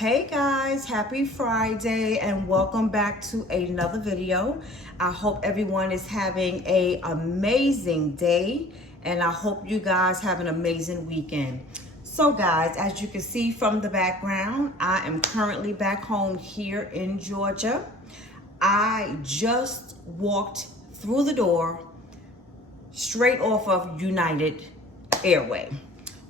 Hey guys, happy Friday and welcome back to another video. I hope everyone is having an amazing day and I hope you guys have an amazing weekend. So guys, as you can see from the background, I am currently back home here in Georgia. I just walked through the door straight off of United Airway.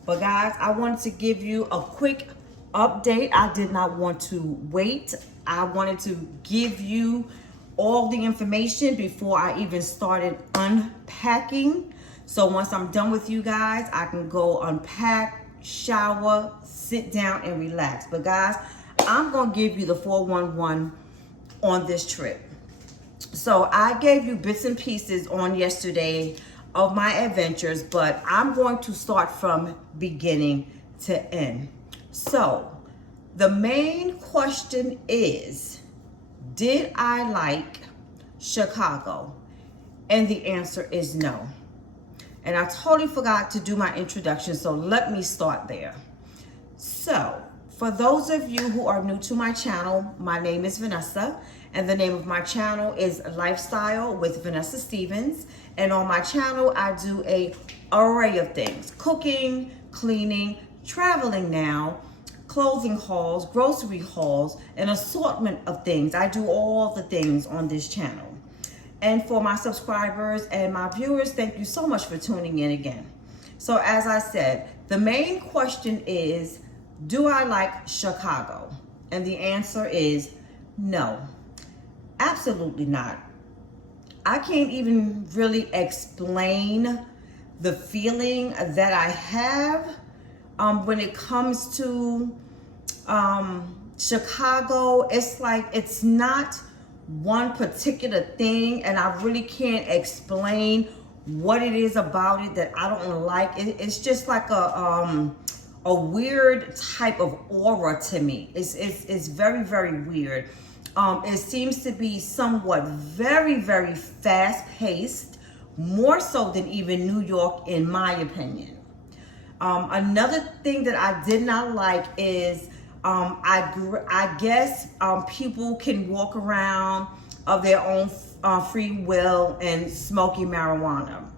But guys, I wanted to give you a quick update. I did not want to wait. I wanted to give you all the information before I even started unpacking. So once I'm done with you guys, I can go unpack, shower, sit down and relax. But guys, I'm gonna give you the 411 on this trip. So I gave you bits and pieces on yesterday of my adventures, but I'm going to start from beginning to end. So the main question is, did I like Chicago? And the answer is no. And I totally forgot to do my introduction, so let me start there. So for those of you who are new to my channel, my name is Vanessa, and the name of my channel is Lifestyle with Vanessa Stevens. And on my channel, I do an array of things: cooking, cleaning, traveling now, clothing hauls, grocery hauls, an assortment of things. I do all the things on this channel. And for my subscribers and my viewers, thank you so much for tuning in again. So as I said, the main question is, do I like Chicago? And the answer is no, absolutely not. I can't even really explain the feeling that I have when it comes to Chicago. It's like it's not one particular thing, and I really can't explain what it is about it that I don't like. It's just like a weird type of aura to me. It's very, very weird. It seems to be somewhat very, very fast paced, more so than even New York, in my opinion. Another thing that I did not like is I guess people can walk around of their own free will and smoking marijuana.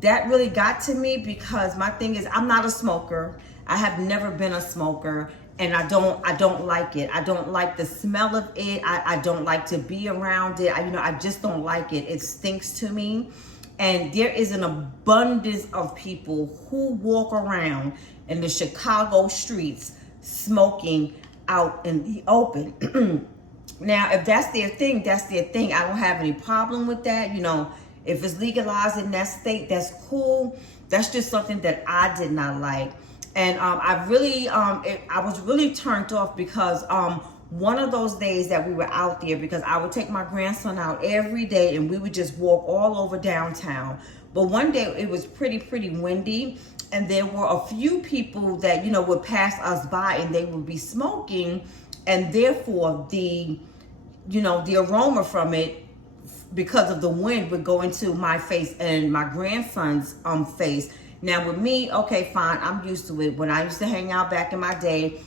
That really got to me because my thing is, I'm not a smoker. I have never been a smoker, and I don't like it. I don't like the smell of it. I don't like to be around it. I just don't like it. It stinks to me. And there is an abundance of people who walk around in the Chicago streets smoking out in the open. Now, if that's their thing, that's their thing. I don't have any problem with that. If it's legalized in that state, that's cool. That's just something that I did not like. And I was really turned off because one of those days that we were out there, because I would take my grandson out every day and we would just walk all over downtown. But one day it was pretty windy, and there were a few people that, would pass us by and they would be smoking, and therefore the aroma from it, because of the wind, would go into my face and my grandson's face. Now with me, okay, fine, I'm used to it. When I used to hang out back in my day,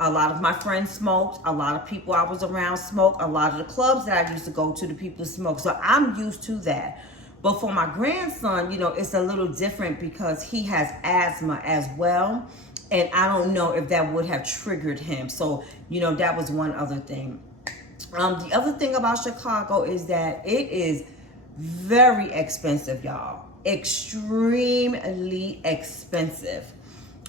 a lot of my friends smoked. A lot of people I was around smoked. A lot of the clubs that I used to go to, the people smoked. So I'm used to that. But for my grandson, it's a little different because he has asthma as well. And I don't know if that would have triggered him. So, that was one other thing. The other thing about Chicago is that it is very expensive, y'all. Extremely expensive.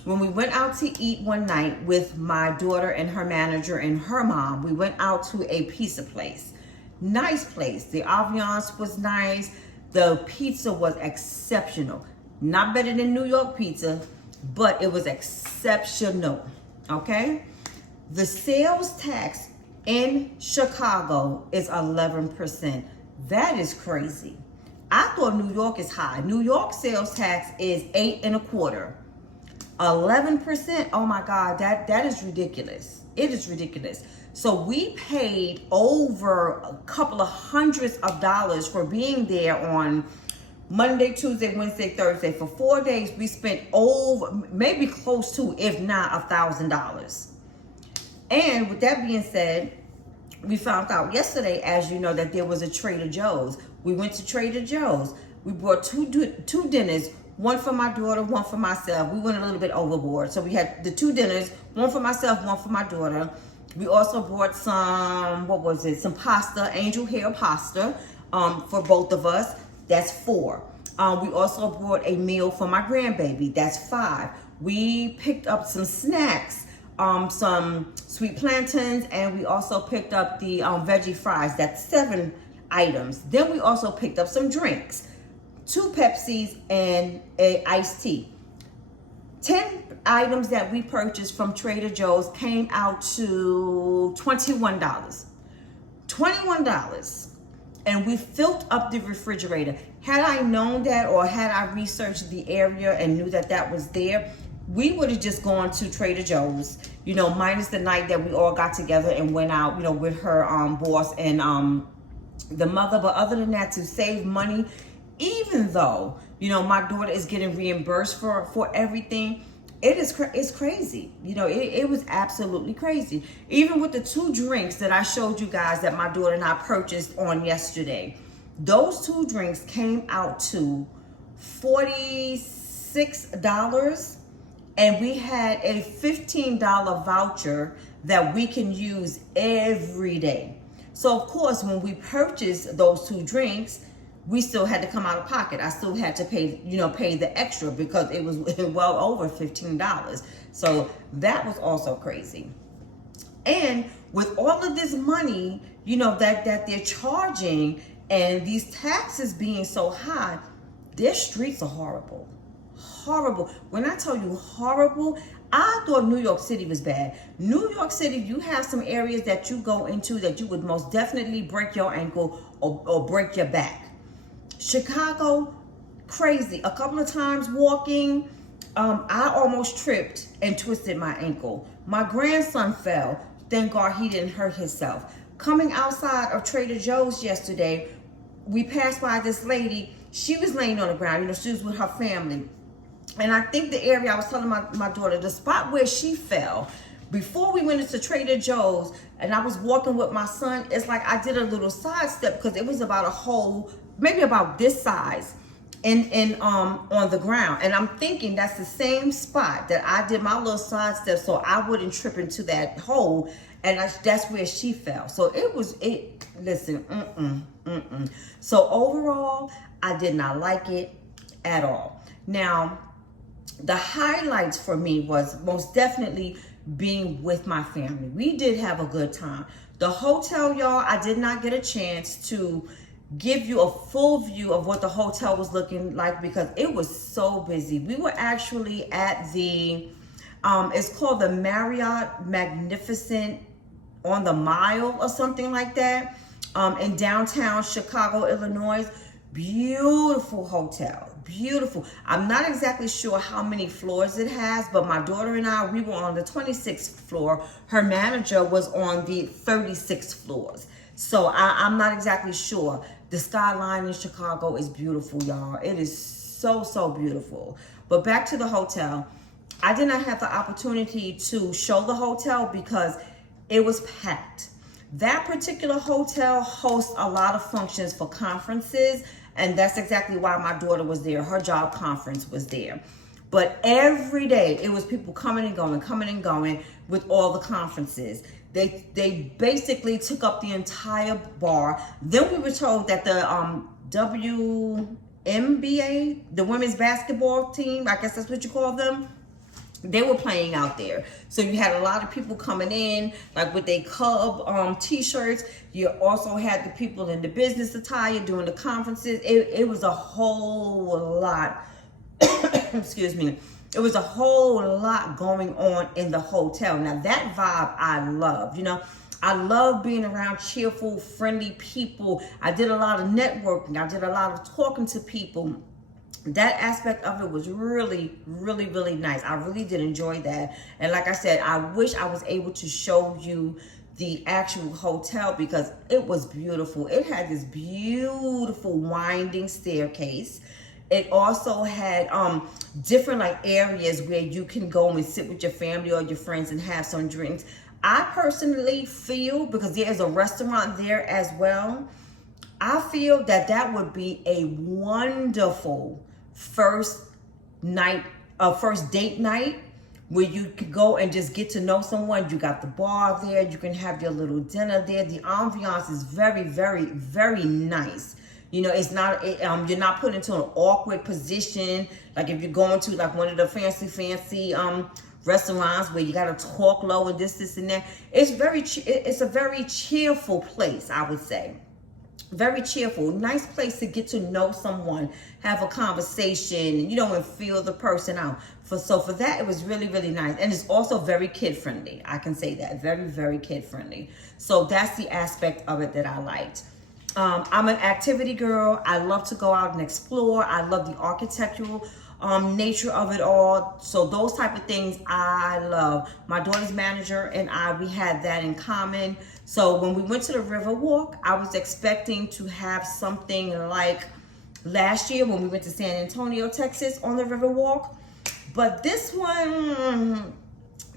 When we went out to eat one night with my daughter and her manager and her mom, we went out to a pizza place. Nice place. The ambiance was nice. The pizza was exceptional. Not better than New York pizza, but it was exceptional. Okay? The sales tax in Chicago is 11%. That is crazy. I thought New York is high. New York sales tax is 8.25%. 11%. Oh my God, that is ridiculous. It is ridiculous. So we paid over a couple of hundreds of dollars for being there on Monday, Tuesday, Wednesday, Thursday. For 4 days, we spent over, maybe close to, if not $1,000. And with that being said, we found out yesterday, as you know, that there was a Trader Joe's. We went to Trader Joe's. We bought two dinners, one for my daughter, one for myself. We went a little bit overboard. So we had the 2 dinners, one for myself, one for my daughter. We also bought some, some pasta, angel hair pasta for both of us. That's 4. We also bought a meal for my grandbaby. That's 5. We picked up some snacks, some sweet plantains, and we also picked up the veggie fries. That's 7 items. Then we also picked up some drinks, 2 Pepsis and a iced tea. 10 items that we purchased from Trader Joe's came out to $21. $21. And we filled up the refrigerator. Had I known that, or had I researched the area and knew that that was there, we would have just gone to Trader Joe's, you know, minus the night that we all got together and went out, you know, with her boss and the mother. But other than that, to save money, even though, you know, my daughter is getting reimbursed for everything, it's crazy. You know, it was absolutely crazy. Even with the 2 drinks that I showed you guys that my daughter and I purchased on yesterday, those 2 drinks came out to $46, and we had a $15 voucher that we can use every day. So of course, when we purchased those 2 drinks, we still had to come out of pocket. I still had to pay, you know, pay the extra because it was well over $15. So that was also crazy. And with all of this money, you know, that they're charging and these taxes being so high, their streets are horrible. Horrible. When I tell you horrible, I thought New York City was bad. New York City, you have some areas that you go into that you would most definitely break your ankle or break your back. Chicago, crazy. A couple of times walking, I almost tripped and twisted my ankle. My grandson fell. Thank God he didn't hurt himself. Coming outside of Trader Joe's yesterday, we passed by this lady. She was laying on the ground. You know, she was with her family. And I think the area, I was telling my daughter, the spot where she fell, before we went into Trader Joe's and I was walking with my son, it's like I did a little sidestep because it was about a hole, maybe about this size, on the ground. And I'm thinking that's the same spot that I did my little sidestep so I wouldn't trip into that hole. And that's where she fell. So listen, So overall, I did not like it at all. Now, the highlights for me was most definitely being with my family. We did have a good time. The hotel, y'all, I did not get a chance to give you a full view of what the hotel was looking like because it was so busy. We were actually at the, it's called the Marriott Magnificent on the Mile or something like that, in downtown Chicago, Illinois. Beautiful hotel, beautiful. I'm not exactly sure how many floors it has, but my daughter and I, we were on the 26th floor. Her manager was on the 36th floors. So I'm not exactly sure. The skyline in Chicago is beautiful, y'all. It is so, so beautiful. But back to the hotel. I did not have the opportunity to show the hotel because it was packed. That particular hotel hosts a lot of functions for conferences, and that's exactly why my daughter was there. Her job conference was there. But every day, it was people coming and going with all the conferences. They basically took up the entire bar. Then we were told that the WNBA, the women's basketball team, I guess that's what you call them, they were playing out there. So you had a lot of people coming in, like with their Cub t-shirts. You also had the people in the business attire doing the conferences. It was a whole lot, excuse me. It was a whole lot going on in the hotel. Now that vibe I love, you know. I love being around cheerful, friendly people. I did a lot of networking. I did a lot of talking to people. That aspect of it was really, really, really nice. I really did enjoy that. And like I said, I wish I was able to show you the actual hotel because it was beautiful. It had this beautiful winding staircase. It also had different like areas where you can go and sit with your family or your friends and have some drinks. I personally feel, because there is a restaurant there as well, I feel that that would be a wonderful first date night, where you could go and just get to know someone. You got the bar there, you can have your little dinner there. The ambiance is very, very, very nice. You know, it's not, you're not put into an awkward position. Like if you're going to like one of the fancy restaurants where you got to talk low and this and that. It's a very cheerful place, I would say. Very cheerful, nice place to get to know someone, have a conversation, you know, and feel the person out. So for that, it was really, really nice. And it's also very kid friendly. I can say that, very, very kid friendly. So that's the aspect of it that I liked. I'm an activity girl. I love to go out and explore. I love the architectural nature of it all. So those type of things I love. My daughter's manager and we had that in common. So when we went to the river walk, I was expecting to have something like last year when we went to San Antonio, Texas on the river walk. But this one,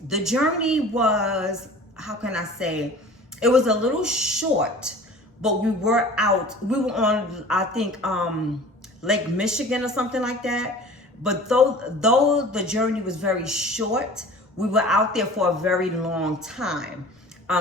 the journey was, how can I say, it was a little short, but we were on, I think, Lake Michigan or something like that. But though the journey was very short, we were out there for a very long time.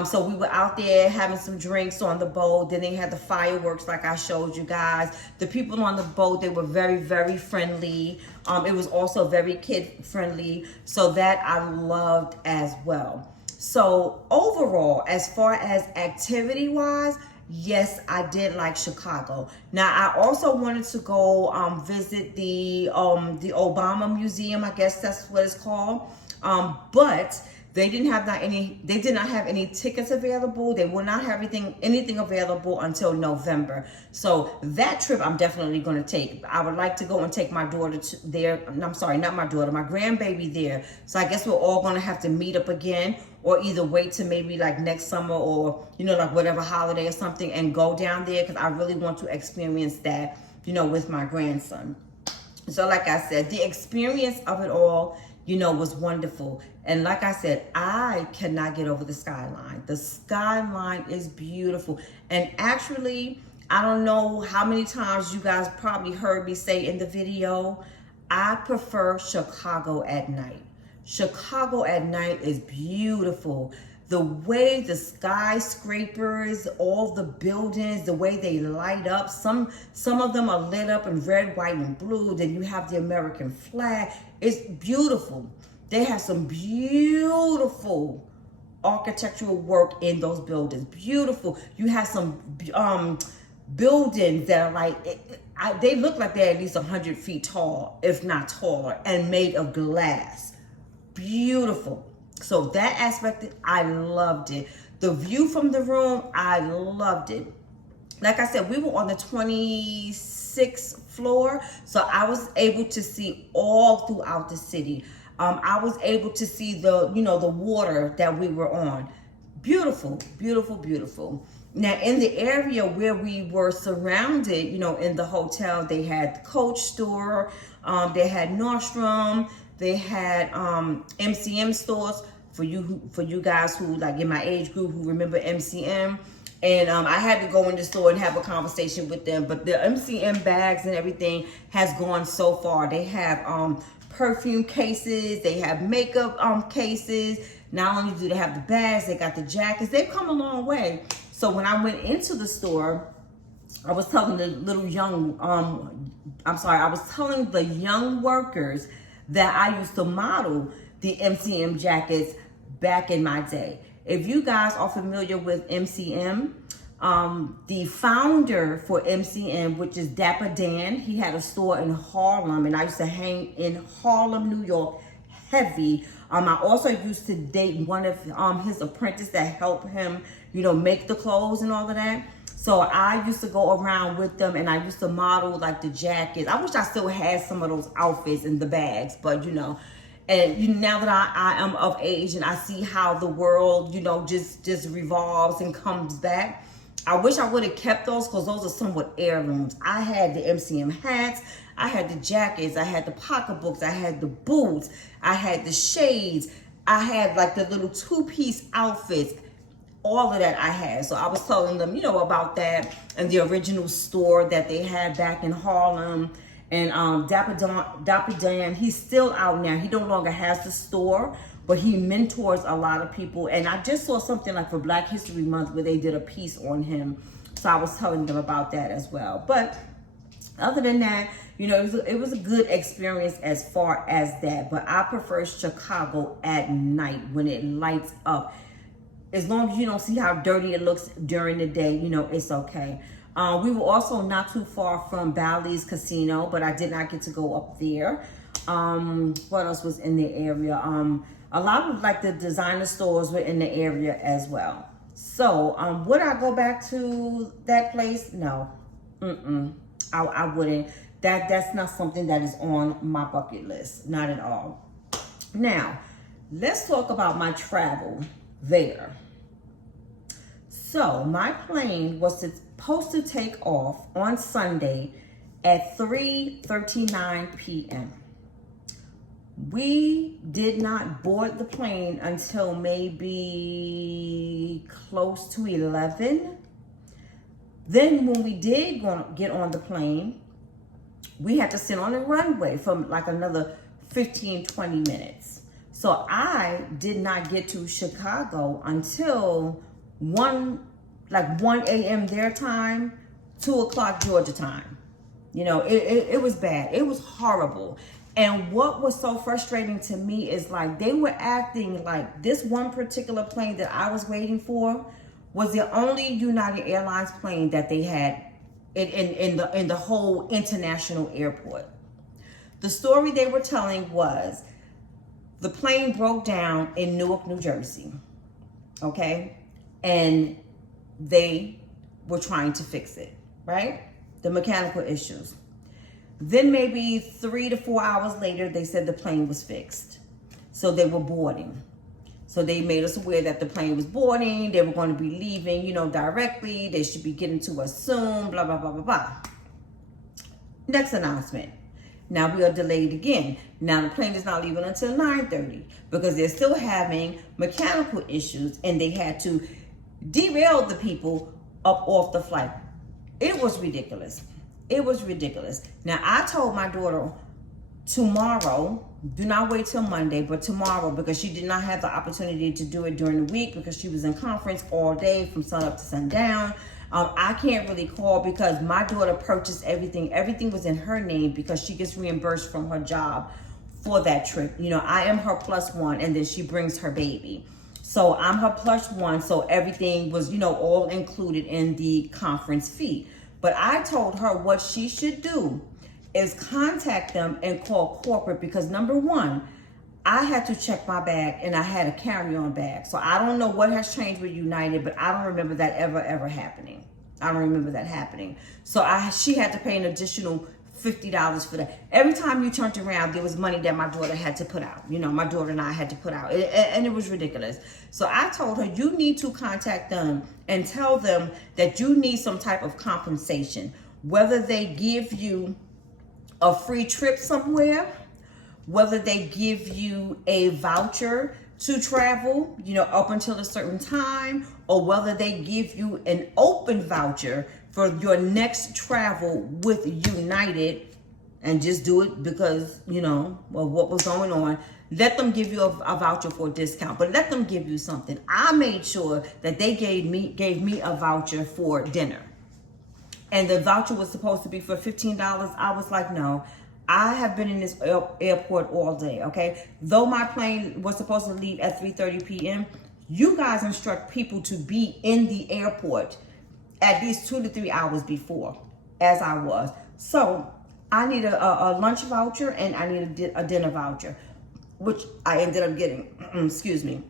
So we were out there having some drinks on the boat. Then they had the fireworks like I showed you guys. The people on the boat, they were very, very friendly. It was also very kid friendly. So that I loved as well. So overall, as far as activity wise, yes, I did like Chicago. Now, I also wanted to go visit the Obama Museum. I guess that's what it's called. But they did not have any tickets available. They will not have anything available until November. So that trip I'm definitely going to take. I would like to go and take my daughter there. I'm sorry, not my daughter, my grandbaby there. So I guess we're all going to have to meet up again, or either wait to maybe like next summer, or, you know, like whatever holiday or something, and go down there, because I really want to experience that, you know, with my grandson. So like I said, the experience of it all, you know, was wonderful. And like I said, I cannot get over the skyline. The skyline is beautiful. And actually, I don't know how many times you guys probably heard me say in the video, I prefer Chicago at night. Chicago at night is beautiful. The way the skyscrapers, all the buildings, the way they light up. Some of them are lit up in red, white, and blue. Then you have the American flag. It's beautiful. They have some beautiful architectural work in those buildings. Beautiful. You have some buildings that are like, they look like they're at least 100 feet tall, if not taller, and made of glass. Beautiful. So that aspect, I loved it. The view from the room, I loved it. Like I said, we were on the 26th floor, so I was able to see all throughout the city. I was able to see the water that we were on. Beautiful, beautiful, beautiful. Now, in the area where we were surrounded, you know, in the hotel, they had the Coach store, they had Nordstrom, they had MCM stores. For you guys who, like, in my age group, who remember MCM. And I had to go in the store and have a conversation with them. But the MCM bags and everything has gone so far. They have perfume cases. They have makeup cases. Not only do they have the bags, they got the jackets. They've come a long way. So when I went into the store, I was telling the I was telling the young workers that I used to model the MCM jackets back in my day. If you guys are familiar with MCM, the founder for MCM, which is Dapper Dan, he had a store in Harlem, and I used to hang in Harlem, New York, heavy. I also used to date one of his apprentices that helped him, you know, make the clothes and all of that. So I used to go around with them, and I used to model like the jackets. I wish I still had some of those outfits and the bags, but you know. And now that I am of age and I see how the world, you know, just revolves and comes back, I wish I would have kept those because those are somewhat heirlooms. I had the MCM hats, I had the jackets, I had the pocketbooks, I had the boots, I had the shades, I had like the little two-piece outfits. All of that I had. So I was telling them, about that and the original store that they had back in Harlem. And Dapper Dan, he's still out now. He no longer has the store, but he mentors a lot of people. And I just saw something like for Black History Month where they did a piece on him. So I was telling them about that as well. But other than that, it was a good experience as far as that. But I prefer Chicago at night when it lights up. As long as you don't see how dirty it looks during the day, it's okay. We were also not too far from Bally's Casino, but I did not get to go up there. What else was in the area? A lot of like the designer stores were in the area as well. So would I go back to that place? No. I wouldn't. That's not something that is on my bucket list. Not at all. Now, let's talk about my travel there. So my plane was supposed to take off on Sunday at 3:39 p.m. We did not board the plane until maybe close to 11. Then when we did get on the plane, we had to sit on the runway for like another 15-20 minutes. So I did not get to Chicago until 1 a.m. their time, 2 o'clock Georgia time. It was bad. It was horrible. And what was so frustrating to me is like they were acting like this one particular plane that I was waiting for was the only United Airlines plane that they had in the whole international airport. The story they were telling was the plane broke down in Newark, New Jersey. Okay? And they were trying to fix it, right? The mechanical issues. Then maybe 3 to 4 hours later, they said the plane was fixed. So they were boarding. So they made us aware that the plane was boarding. They were going to be leaving, directly. They should be getting to us soon, blah, blah, blah, blah, blah. Next announcement. Now we are delayed again. Now the plane is not leaving until 9:30 because they're still having mechanical issues and they had to derail the people up off the flight. It was ridiculous. It was ridiculous. Now I told my daughter tomorrow, do not wait till Monday, but tomorrow, because she did not have the opportunity to do it during the week because she was in conference all day from sun up to sundown. I can't really call because my daughter purchased everything. Everything was in her name because she gets reimbursed from her job for that trip. I am her +1 and then she brings her baby. So I'm her +1. So everything was, all included in the conference fee. But I told her what she should do is contact them and call corporate because number one, I had to check my bag and I had a carry-on bag. So I don't know what has changed with United, but I don't remember that ever happening. I don't remember that happening. So she had to pay an additional $50 for that. Every time you turned around, there was money that my daughter had to put out. My daughter and I had to put out. And it was ridiculous. So I told her, you need to contact them and tell them that you need some type of compensation. Whether they give you a free trip somewhere, whether they give you a voucher to travel, up until a certain time, or whether they give you an open voucher for your next travel with United and just do it because, of what was going on. Let them give you a voucher for a discount, but let them give you something. I made sure that they gave me a voucher for dinner. And the voucher was supposed to be for $15. I was like, no, I have been in this airport all day, okay? Though my plane was supposed to leave at 3:30 p.m., you guys instruct people to be in the airport at least 2 to 3 hours before, as I was. So I need a lunch voucher and I need a dinner voucher, which I ended up getting. Excuse me.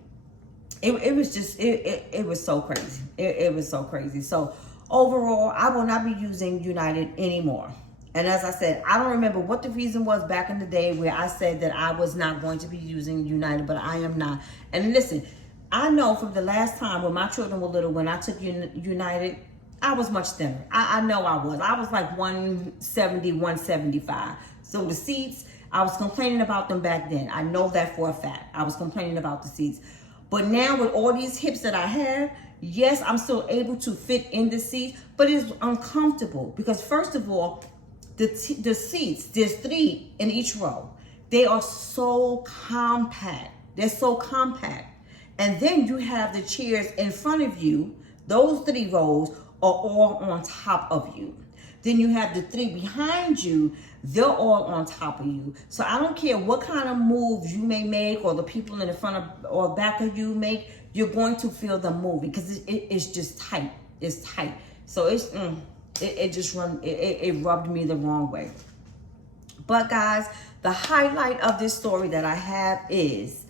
It was just, it was so crazy. It was so crazy. So overall, I will not be using United anymore. And as I said, I don't remember what the reason was back in the day where I said that I was not going to be using United, but I am not. And listen, I know from the last time when my children were little, when I took United, I was much thinner. I know I was. I was like 170, 175. So the seats, I was complaining about them back then. I know that for a fact. I was complaining about the seats. But now with all these hips that I have, yes, I'm still able to fit in the seat, but it's uncomfortable because first of all, the seats, there's 3 in each row. They are so compact. They're so compact. And then you have the chairs in front of you. Those 3 rows are all on top of you. Then you have the 3 behind you. They're all on top of you. So I don't care what kind of moves you may make or the people in the front of or back of you make, you're going to feel them moving because it's just tight. It's tight. So it rubbed me the wrong way. But guys, the highlight of this story that I have is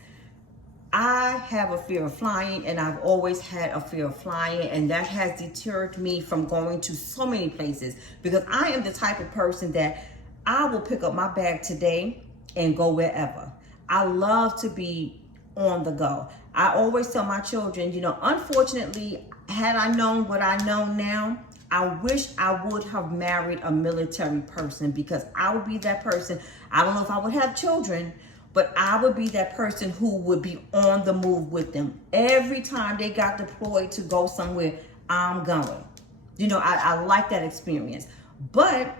I have a fear of flying, and I've always had a fear of flying, and that has deterred me from going to so many places because I am the type of person that I will pick up my bag today and go wherever. I love to be on the go. I always tell my children, you know, unfortunately, had I known what I know now, I wish I would have married a military person because I would be that person. I don't know if I would have children, but I would be that person who would be on the move with them. Every time they got deployed to go somewhere, I'm going. You know, I like that experience. But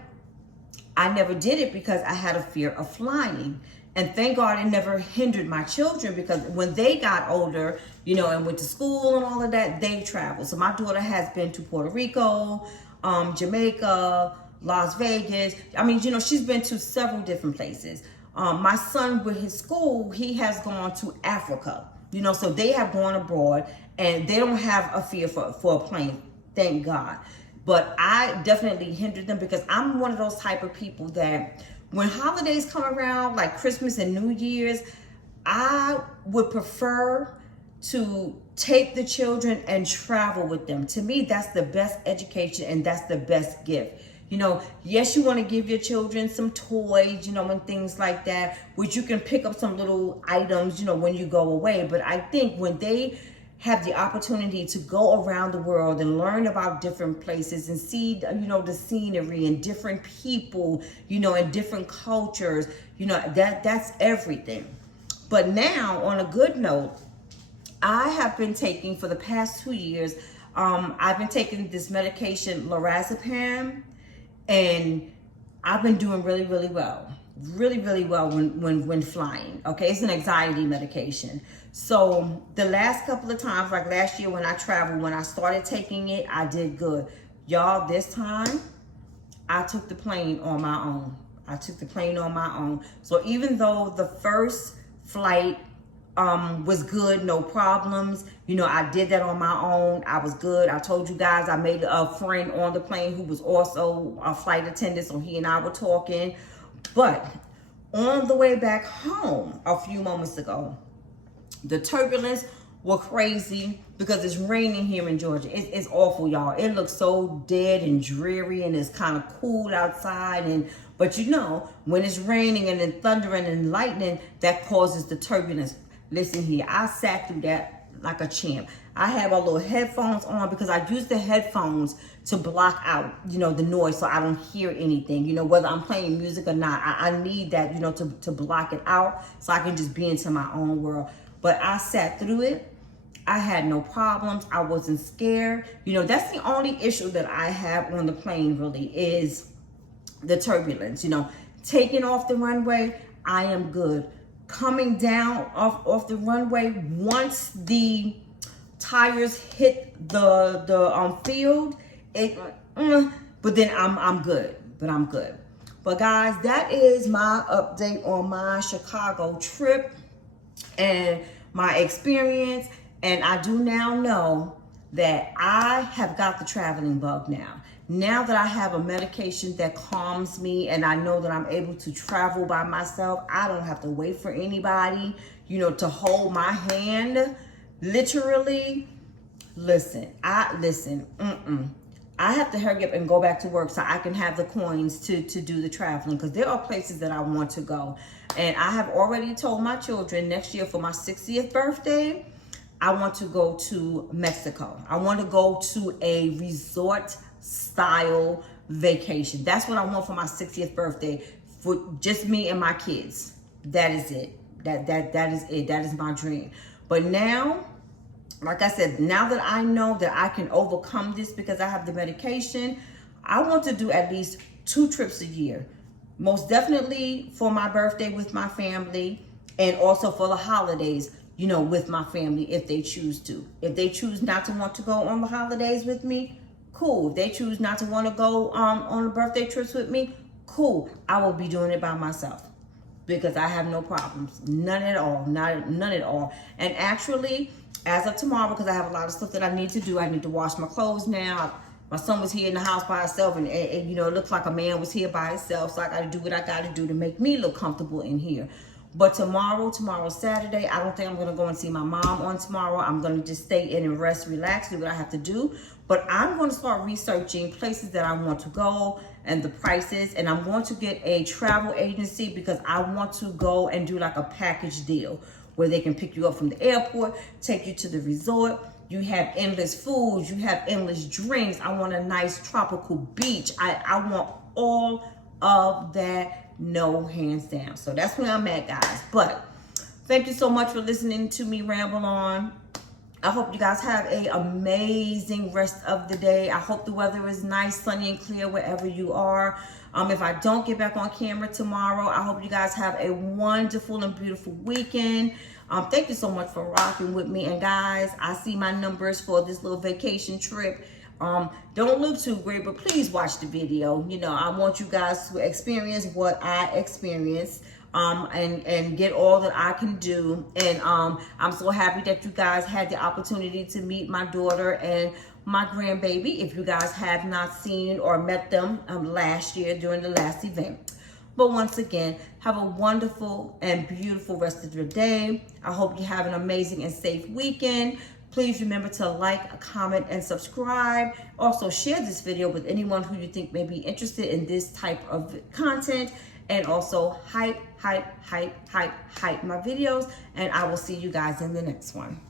I never did it because I had a fear of flying. And thank God it never hindered my children because when they got older, you know, and went to school and all of that, they traveled. So my daughter has been to Puerto Rico, Jamaica, Las Vegas. I mean, you know, she's been to several different places. My son with his school, he has gone to Africa, you know, so they have gone abroad and they don't have a fear for a plane, thank God. But I definitely hindered them because I'm one of those type of people that when holidays come around, like Christmas and New Year's, I would prefer to take the children and travel with them. To me, that's the best education and that's the best gift. You know, yes, you want to give your children some toys, you know, and things like that, which you can pick up some little items, you know, when you go away. But I think when they have the opportunity to go around the world and learn about different places and see, you know, the scenery and different people, you know, and different cultures, you know, that's everything. But now, on a good note, I have been taking for the past 2 years, I've been taking this medication, lorazepam, and I've been doing really, really well. Really, really well when flying. Okay, it's an anxiety medication. So the last couple of times, like last year when I traveled, when I started taking it, I did good. Y'all, this time, I took the plane on my own. I took the plane on my own. So even though the first flight was good, no problems. You know, I did that on my own. I was good. I told you guys I made a friend on the plane who was also a flight attendant, so he and I were talking. But on the way back home a few moments ago, the turbulence were crazy because it's raining here in Georgia. It's awful, y'all. It looks so dead and dreary and it's kind of cool outside. But you know, when it's raining and then thundering and lightning, that causes the turbulence. Listen here, I sat through that like a champ. I had my little headphones on because I use the headphones to block out, you know, the noise so I don't hear anything, you know, whether I'm playing music or not. I need that, you know, to block it out so I can just be into my own world. But I sat through it. I had no problems. I wasn't scared. You know, that's the only issue that I have on the plane really is the turbulence. You know, taking off the runway, I am good. Coming down off the runway, once the tires hit the field, but then I'm good. But I'm good. But guys, that is my update on my Chicago trip and my experience. And I do now know that I have got the traveling bug now. Now that I have a medication that calms me and I know that I'm able to travel by myself, I don't have to wait for anybody, you know, to hold my hand, literally. Listen, I have to hurry up and go back to work so I can have the coins to do the traveling because there are places that I want to go. And I have already told my children next year for my 60th birthday, I want to go to Mexico. I want to go to a resort style vacation. That's what I want for my 60th birthday, for just me and my kids. That is it. That is it. That is my dream. But now, like I said, now that I know that I can overcome this because I have the medication, I want to do at least 2 trips a year. Most definitely for my birthday with my family, and also for the holidays, you know, with my family if they choose to. If they choose not to want to go on the holidays with me, cool. If they choose not to want to go on the birthday trips with me, cool. I will be doing it by myself because I have no problems. None at all. None at all. And actually, as of tomorrow, because I have a lot of stuff that I need to do, I need to wash my clothes now. My son was here in the house by himself, and you know, it looks like a man was here by himself, so I got to do what I got to do to make me look comfortable in here. But tomorrow's Saturday, I don't think I'm going to go and see my mom on tomorrow. I'm going to just stay in and rest, relax, do what I have to do. But I'm going to start researching places that I want to go and the prices, and I'm going to get a travel agency because I want to go and do like a package deal where they can pick you up from the airport, take you to the resort. You have endless foods, you have endless drinks. I want a nice tropical beach. I want all of that, no hands down. So that's where I'm at, guys. But thank you so much for listening to me ramble on. I hope you guys have an amazing rest of the day. I hope the weather is nice, sunny, and clear wherever you are. If I don't get back on camera tomorrow, I hope you guys have a wonderful and beautiful weekend. Thank you so much for rocking with me. And guys, I see my numbers for this little vacation trip. Don't look too great, but please watch the video. You know, I want you guys to experience what I experienced. And get all that I can do. And I'm so happy that you guys had the opportunity to meet my daughter and my grandbaby, if you guys have not seen or met them last year during the last event. But once again, have a wonderful and beautiful rest of your day. I hope you have an amazing and safe weekend. Please remember to like, comment, and subscribe. Also, share this video with anyone who you think may be interested in this type of content. And also hype my videos. And I will see you guys in the next one.